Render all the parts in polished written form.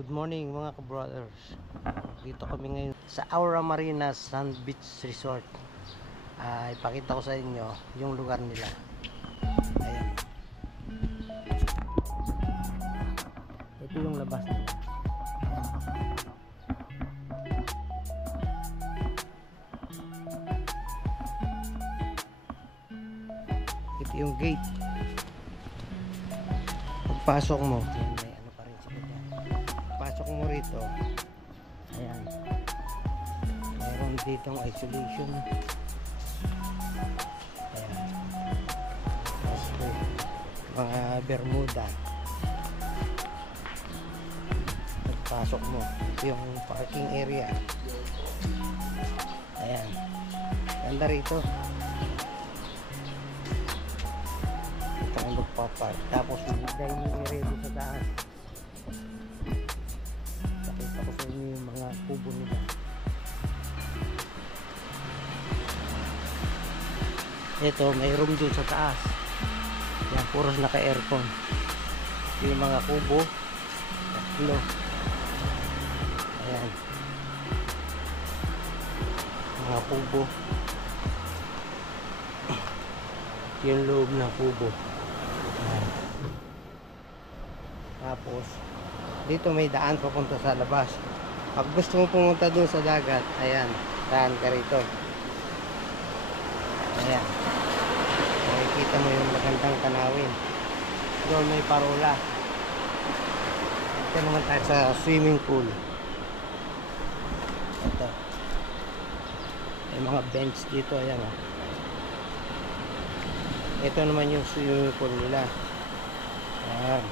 Good morning mga ka-brothers. Dito kami ngayon sa Aura Marina Sand Beach Resort. Ipakita ko sa inyo yung lugar nila. Ayan. Ito yung labas nila. Ito yung gate. Pagpasok mo, may ano pa rin sila dyan. Pasok mo rito, ayan, mayroon ditong isolation, ayan, mga bermuda. Pagpasok mo, ito yung parking area, ayan, ganda rito. Ito ang magpapark, tapos may dining area dito sa taas. Pakita ko sa inyo yung mga kubo nila. Ito, may room dun sa taas. Yan, puros naka-aircon. Ito yung mga kubo. Tatlo. Ayan. Mga kubo. Ito yung loob ng kubo. Ayan. Tapos, dito may daan papunta sa labas. Pag gusto mo pumunta dun sa dagat, ayan, daan ka rito. Ayan, makikita mo yung magandang tanawin. Doon may parola. Ito naman tayo sa swimming pool. Ito, may mga bench dito. Ayan, oh. Ito naman yung swimming pool nila. Ayan.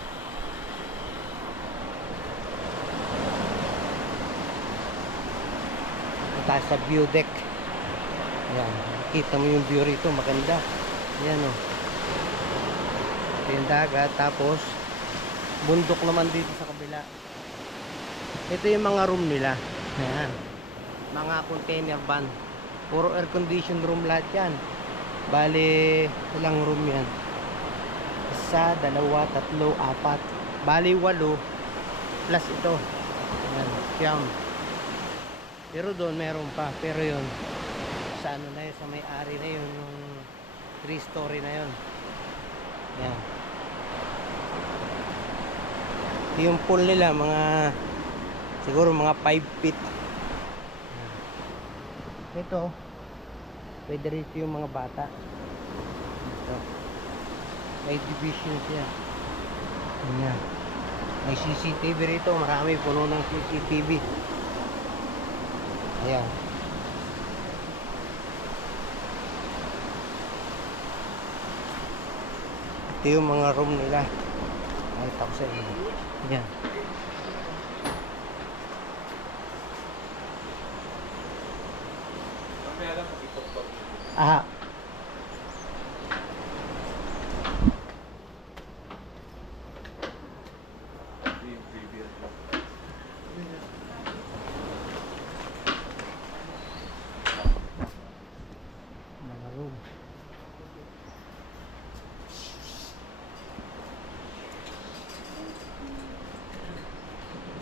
Tayo sa view deck. Ayan, kita mo yung view rito, maganda. Ayan, o. Ito yung dagat, tapos bundok naman dito sa kabila. Ito yung mga room nila. Ayan, mga container van. Puro air conditioned room lahat yan. Bali, ilang room yan? Isa, dalawa, tatlo, apat. Bali, 8 plus ito. Ayan, siyam. Pero doon meron pa, pero yun sa ano na yun, sa may-ari na yun, yung 3-story na yun. Yan. Yung pool nila mga siguro mga 5 feet. Yan. Ito pwede rito yung mga bata. Ito may division siya. Yan. May CCTV rito, marami, puno ng CCTV. Ayan. Ito yung mga room nila. Nakita ko sa inyo. Ayan. Aha.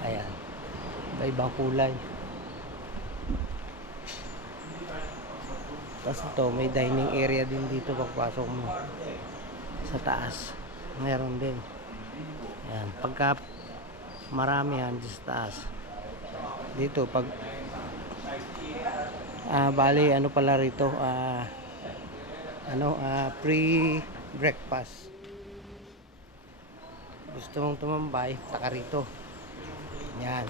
Ayan, may ibang kulay. Tapos ito, may dining area din dito pagpasok mo sa taas. Meron din. Ayan, pagka marami yan sa taas. Dito pag bali ano pala rito, free breakfast. Gusto mong tumambay, saka rito. Yan.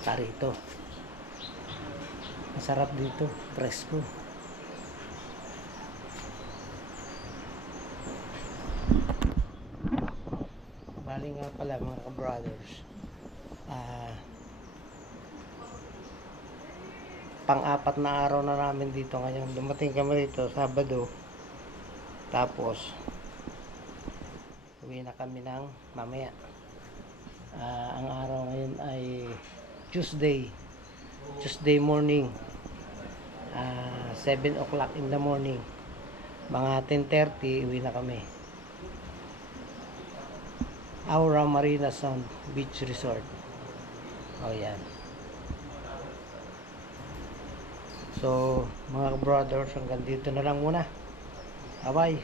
Saka rito. Masarap dito, presko. Bali nga pala mga ka-brothers, pang-apat na araw na namin dito ngayon. Dumating kami dito Sabado, tapos uwi na kami ng mamaya. Ang araw ngayon ay Tuesday morning, 7 o'clock in the morning. Mga 10:30 uwi na kami. Aura Marina Sound Beach Resort. O yan. So mga brothers, hanggang dito na lang muna. Bye bye.